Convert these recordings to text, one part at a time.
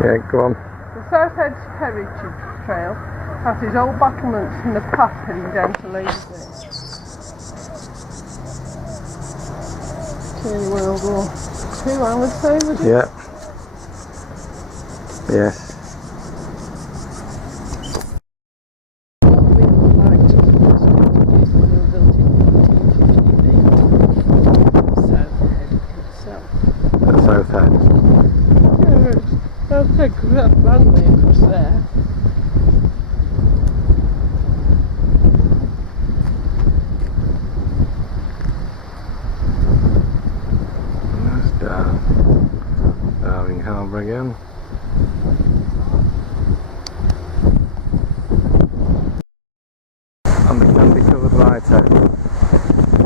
Yeah, go on. The South Edge Heritage Trail passes old battlements and a path heading down to Lady Bay. During World War II, I would say, would you? Yeah. Yes. At South Edge. I'll take that runway across there. That's Darling Harbour again. On the candy covered lighthouse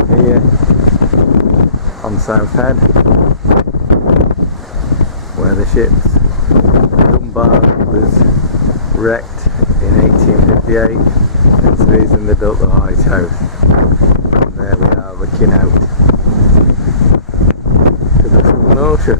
here on South Head, where the ship's Dunbar was wrecked in 1858. That's the reason they built the lighthouse. And there we are, looking out to the Southern Ocean.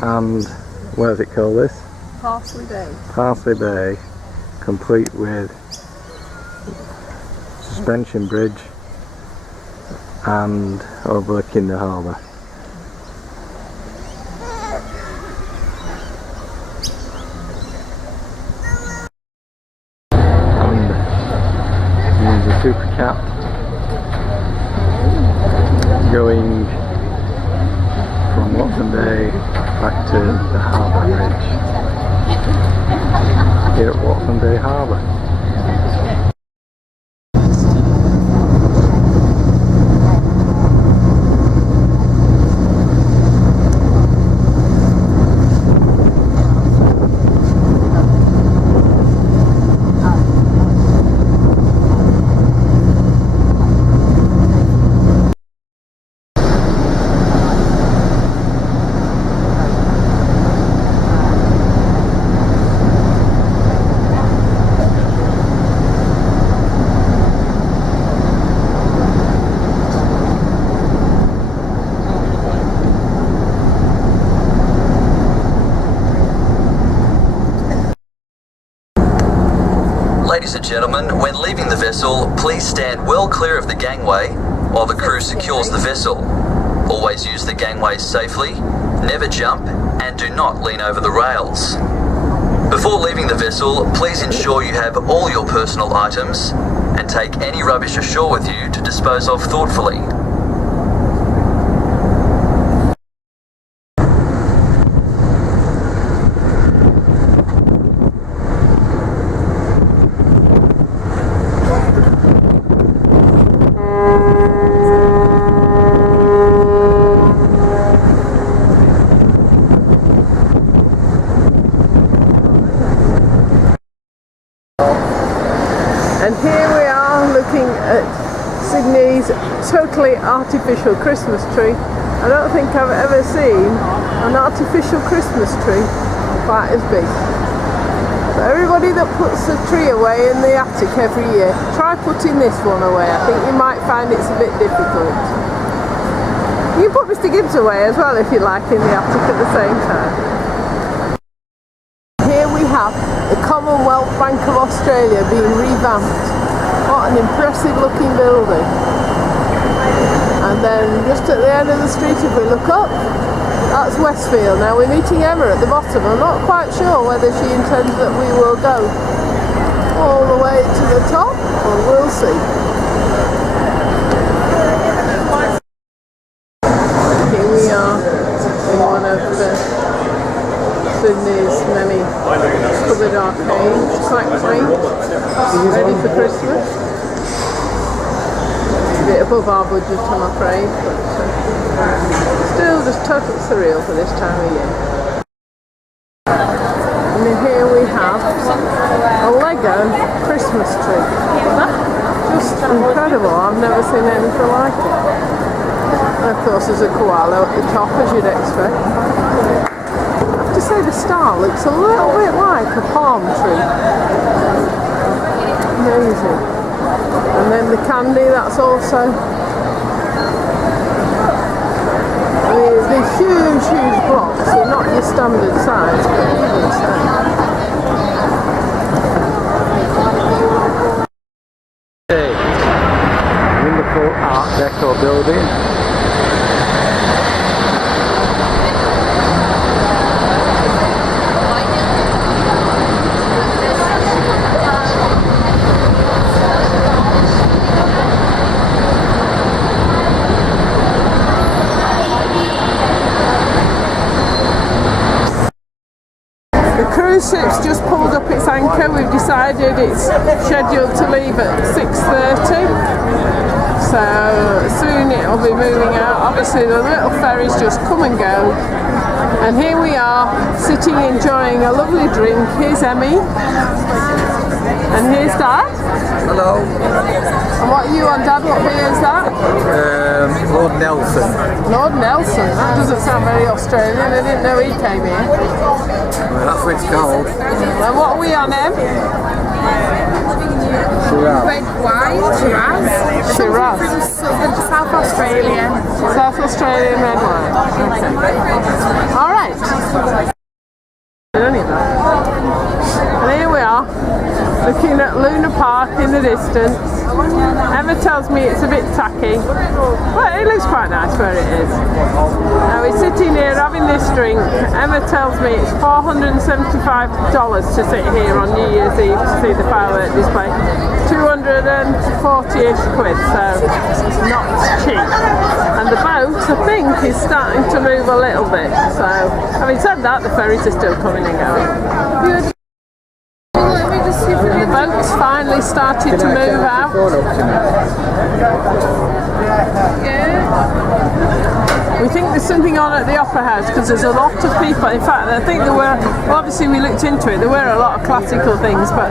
And where's it called this? Parsley Bay. Parsley Bay, complete with suspension bridge and overlooking the harbour. And there's a super cat going from Watson Bay back to the harbour bridge here at Watson Bay Harbour. Ladies and gentlemen, when leaving the vessel, please stand well clear of the gangway while the crew secures the vessel. Always use the gangways safely, never jump, and do not lean over the rails. Before leaving the vessel, please ensure you have all your personal items and take any rubbish ashore with you to dispose of thoughtfully. And here we are looking at Sydney's totally artificial Christmas tree. I don't think I've ever seen an artificial Christmas tree quite as big. So everybody that puts a tree away in the attic every year, try putting this one away. I think you might find it's a bit difficult. You can put Mr. Gibbs away as well if you like in the attic at the same time. have the Commonwealth Bank of Australia being revamped. What an impressive looking building. And then just at the end of the street, if we look up, that's Westfield. Now we're meeting Emma at the bottom. I'm not quite sure whether she intends that we will go all the way to the top, or we'll see. Here we are in one of Sydney's many covered arcades, quite quaint, ready for Christmas. A bit above our budget, I'm afraid, but still just totally surreal for this time of year. And here we have a Lego Christmas tree. Just incredible, I've never seen anything like it. And of course there's a koala at the top, as you'd expect. I have to say the star looks a little bit like a palm tree. Amazing. And then the candy, that's also the huge blocks. They're not your standard size, but even so. Okay, wonderful Art Deco building. Cruise ship's just pulled up its anchor. We've decided it's scheduled to leave at 6:30, so soon it'll be moving out. Obviously the little ferries just come and go, and here we are sitting enjoying a lovely drink. Here's Emmy and here's Dad. Hello. And what are you on, Dad? What beer is that? Lord Nelson. Lord Nelson? That doesn't sound very Australian. I didn't know he came here. Well, that's what it's called. And what are we on, Em? Shiraz. Red wine, Shiraz. Shiraz. From South Australia. South Australian red wine. Okay. All right. And here we are, looking at Luna Park in the distance. Emma tells me it's a bit tacky, but it looks quite nice where it is. Now we're sitting here having this drink. Emma tells me it's $475 to sit here on New Year's Eve to see the firework display. 240-ish quid, so not cheap. And the boat, I think, is starting to move a little bit. So, having said that, the ferries are still coming and going. And the boat's finally started to move out. We think there's something on at the Opera House because there's a lot of people. In fact, I think there were, well, obviously we looked into it, there were a lot of classical things, but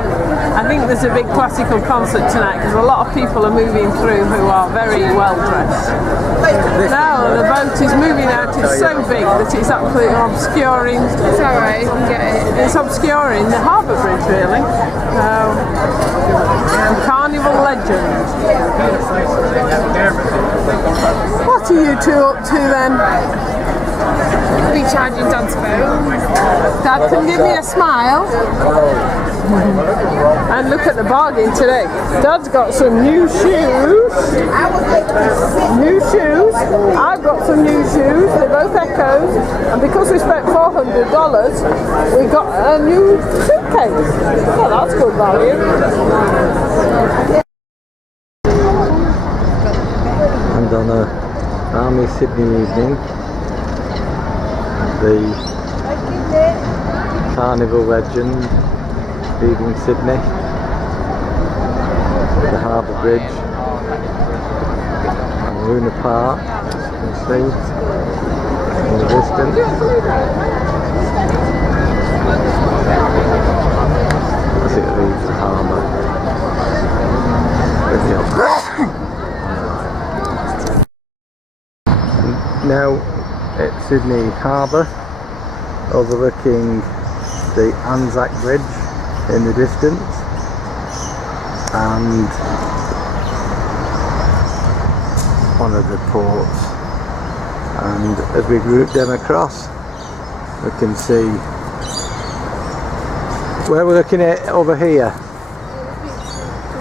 I think there's a big classical concert tonight because a lot of people are moving through who are very well dressed. Now the boat is moving out, it's so big that it's absolutely obscuring. It's alright, you can get it. It's obscuring the harbour bridge, really. Carnival legend. What are you two up to then? Recharging Dad's phone. Dad can give me a smile. And look at the bargain today. Dad's got some new shoes. New shoes. I've got some new shoes. They're both Echoes. And because we spent $400, we got a new suitcase. Well, that's good value. And on a Army Sydney evening, the Carnival legend leaving Sydney, the Harbour Bridge, and Luna Park, you can see in the distance. As it leaves the harbour. Now at Sydney Harbour, overlooking the Anzac Bridge in the distance, and one of the ports, and as we route them across we can see Where we're looking at over here, To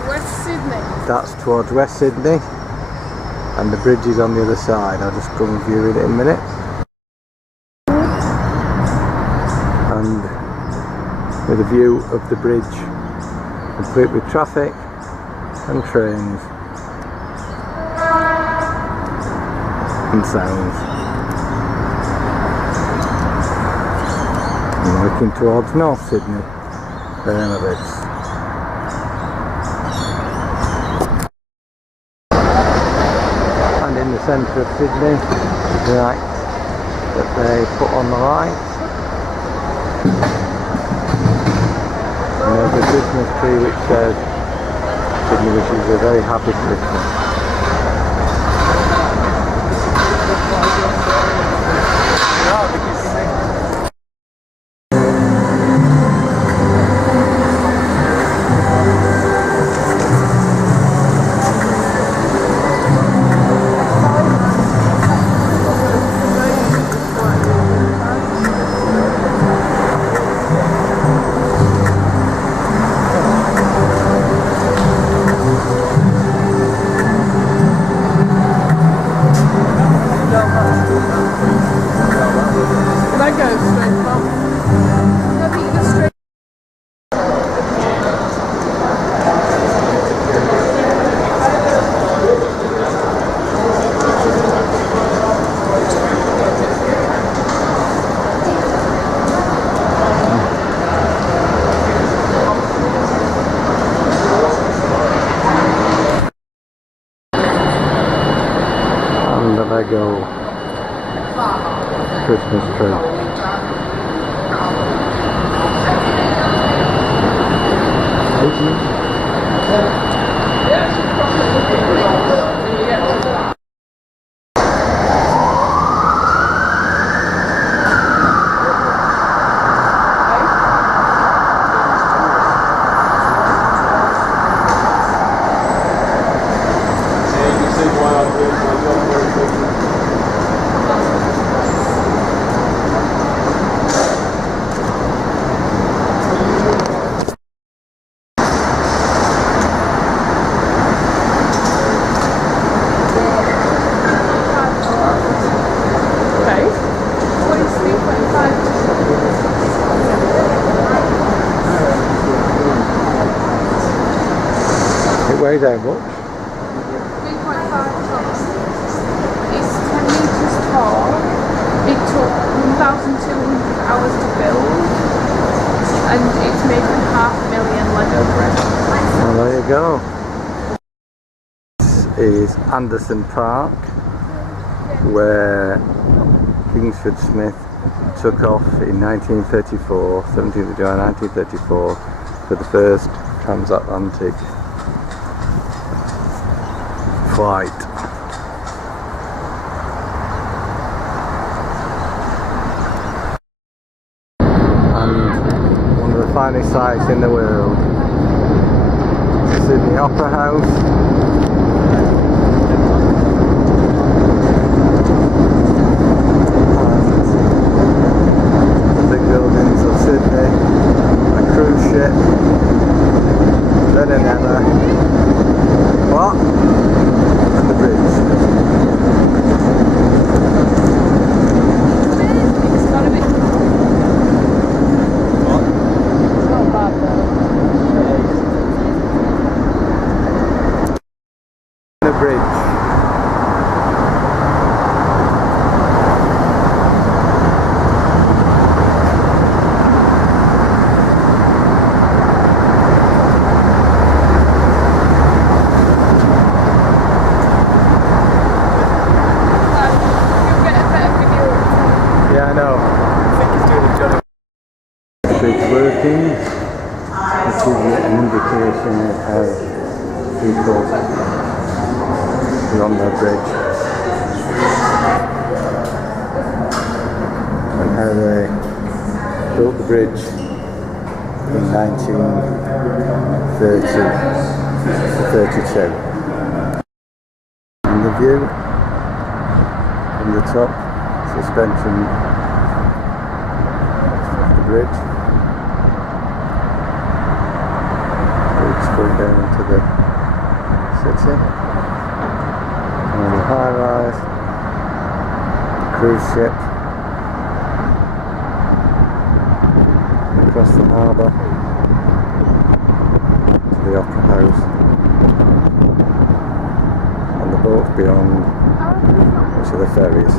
West Sydney. that's towards West Sydney, and the bridge is on the other side. I'll just go and view it in a minute. And with a view of the bridge, complete with traffic and trains and sounds. And looking towards North Sydney, Bernabits. And in the centre of Sydney, the light that they put on the lights. And there's a Christmas tree which says Sydney wishes a very happy Christmas. Can I go straight from? No, but you go straight. And there they go. Christmas tree. It weighs how much? 3.5 tons. It's 10 metres tall. It took 1,200 hours to build, and it's made from 500,000 Lego bricks. Well, there you go. This is Anderson Park, where Kingsford Smith took off in 1934, 17th of July 1934, for the first transatlantic flight. And one of the finest sights in the world, Sydney Opera House. And the big buildings of Sydney, a cruise ship, then another. What? And the bridge. It's got a bit. It's not bad though. The bridge. You'll get a better video. Yeah, I know. I think he's doing a job. Bridge working. This gives you an indication of how people are on the bridge and how they built the bridge in 1932. And the view from the top suspension of the bridge. We're going into the city. And the high rise, cruise ship, across the harbour to the Opera House, and the boats beyond, which are the ferries.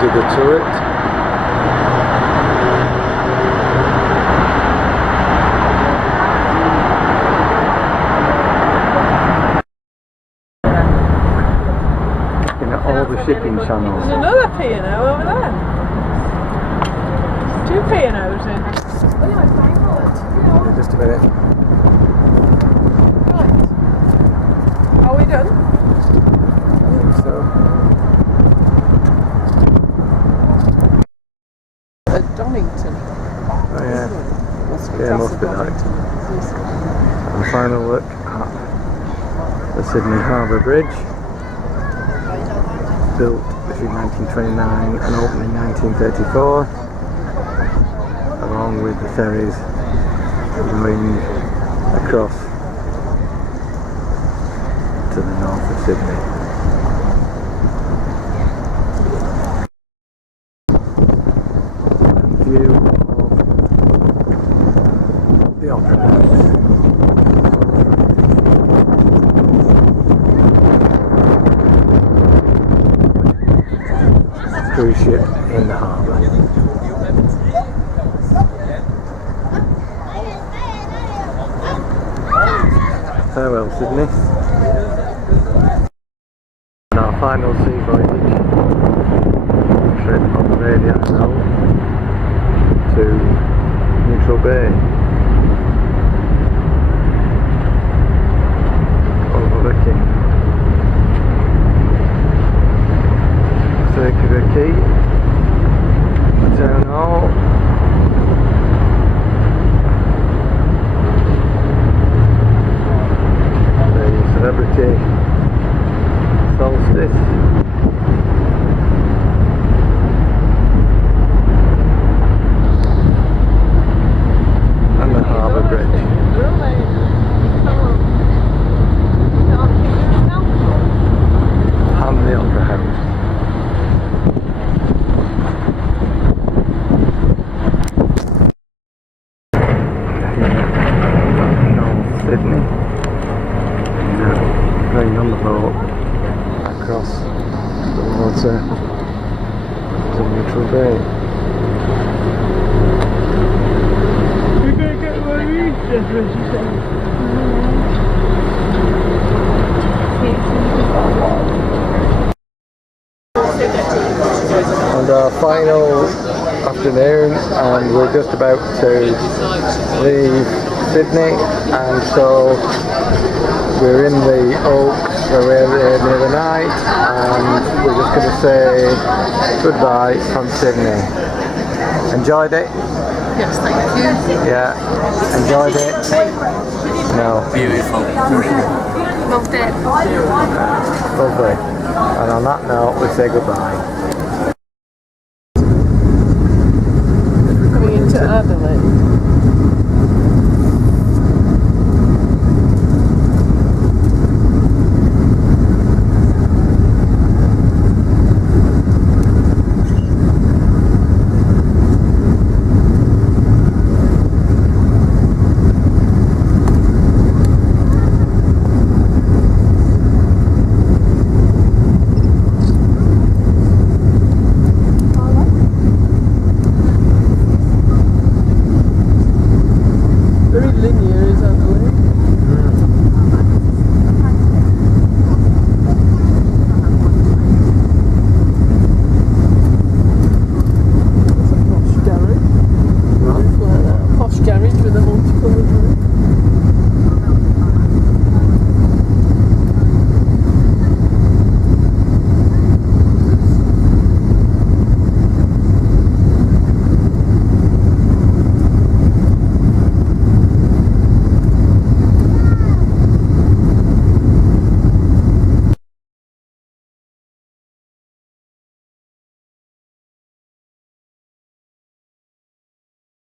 See the turret. All the shipping channels. There's another P&O over there. 2 P&Os in. Yeah, just a minute. Right. Are we done? I think so. At Donington. Oh yeah. Must be Yeah, must be Donington. And a final look at the Sydney Harbour Bridge. Built between 1929 and opened in 1934, along with the ferries going across to the north of Sydney. And view of the Opera House. Cruise ship in the harbour. Farewell Sydney. And our final sea voyage trip on the Radiant Zone to Neutral Bay. Overlooking Circular Quay, the town hall, the celebrity solstice, and the harbour bridge. And the Opera House. Sydney. Now, going on the boat across the water to Neutral Bay. We're going to get one of these, as she said. And our final afternoon, and we're just about to leave Sydney, and so we're in the Oaks, so we're here near the night, and we're just going to say goodbye from Sydney. Enjoyed it? Yes, thank you. Yeah. Enjoyed it? No. Beautiful. Loved it. Lovely. And on that note, we say goodbye.